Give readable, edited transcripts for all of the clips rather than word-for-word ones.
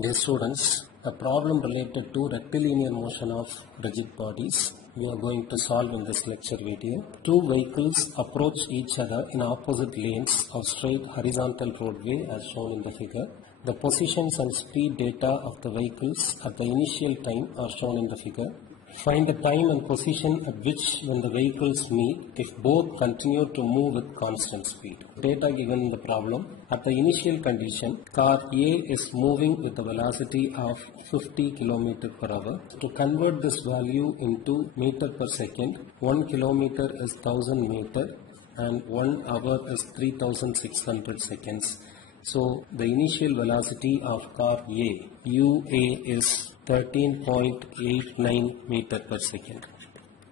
Dear students, a problem related to rectilinear motion of rigid bodies we are going to solve in this lecture video. Two vehicles approach each other in opposite lanes of straight horizontal roadway as shown in the figure. The positions and speed data of the vehicles at the initial time are shown in the figure. Find the time and position at which when the vehicles meet if both continue to move with constant speed. Data given in the problem. At the initial condition, car A is moving with a velocity of 50 km per hour. To convert this value into meter per second, 1 kilometer is 1000 meter and 1 hour is 3600 seconds. So the initial velocity of car A, UA, is 13.89 meter per second.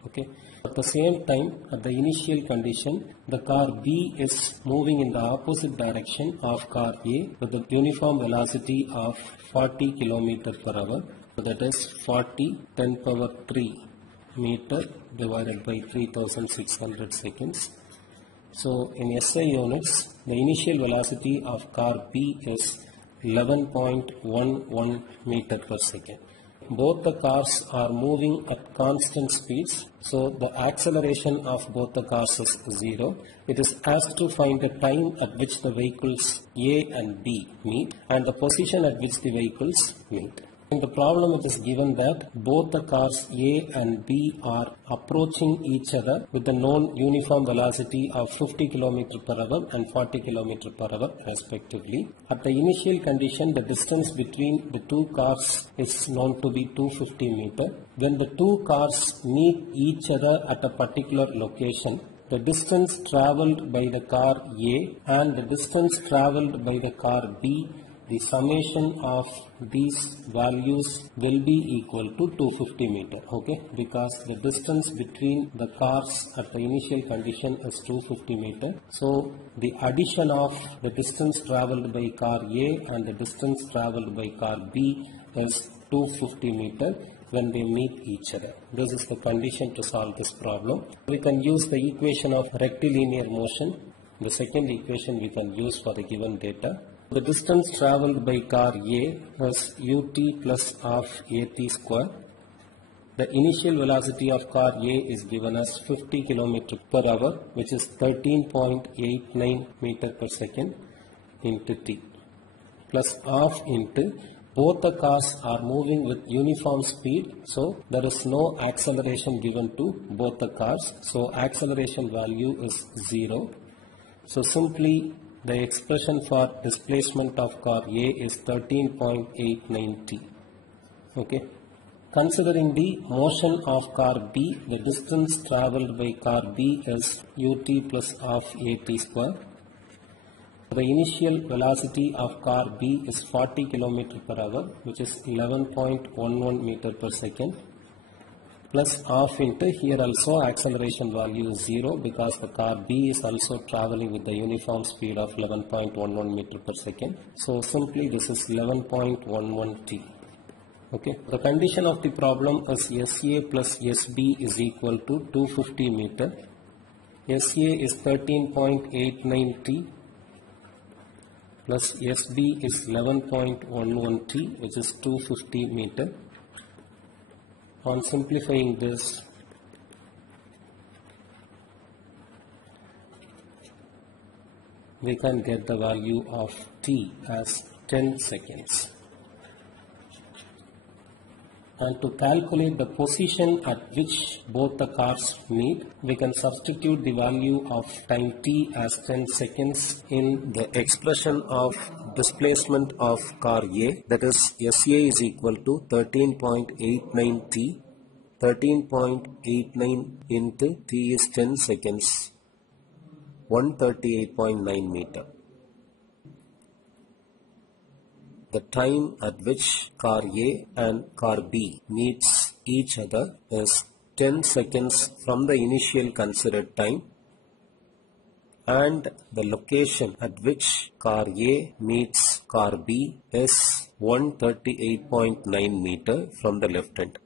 Okay. At the same time, at the initial condition, the car B is moving in the opposite direction of car A with a uniform velocity of 40 km per hour. So that is 40 10 power 3 meter divided by 3600 seconds. So in SI units, the initial velocity of car B is 11.11 meter per second. Both the cars are moving at constant speeds, so the acceleration of both the cars is 0. It is asked to find the time at which the vehicles A and B meet and the position at which the vehicles meet. In the problem, it is given that both the cars A and B are approaching each other with the known uniform velocity of 50 km per hour and 40 km per hour respectively. At the initial condition, the distance between the two cars is known to be 250 meter. When the two cars meet each other at a particular location, the distance travelled by the car A and the distance travelled by the car B, the summation of these values will be equal to 250 meter, okay, because the distance between the cars at the initial condition is 250 meter. So the addition of the distance travelled by car A and the distance travelled by car B is 250 meter when they meet each other. This is the condition to solve this problem. We can use the equation of rectilinear motion. The second equation we can use for the given data. The distance travelled by car A is ut plus half at square. The initial velocity of car A is given as 50 km per hour, which is 13.89 meter per second into t, plus half into both the cars are moving with uniform speed, so there is no acceleration given to both the cars, so acceleration value is 0. So simply the expression for displacement of car A is 13.89 t. Okay. Considering the motion of car B, the distance travelled by car B is ut plus half at square. The initial velocity of car B is 40 km per hour, which is 11.11 meter per second, plus half into, here also acceleration value is 0 because the car B is also travelling with the uniform speed of 11.11 meter per second. So simply this is 11.11 t. Okay. The condition of the problem is SA plus SB is equal to 250 meter. SA is 13.89 t plus SB is 11.11 t, which is 250 meter. On simplifying this, we can get the value of t as 10 seconds. And to calculate the position at which both the cars meet, we can substitute the value of time t as 10 seconds in the expression of displacement of car A, that is SA is equal to 13.89 t. 13.89 into t is 10 seconds, 138.9 meter. The time at which car A and car B meets each other is 10 seconds from the initial considered time, and the location at which car A meets car B is 138.9 meter from the left end.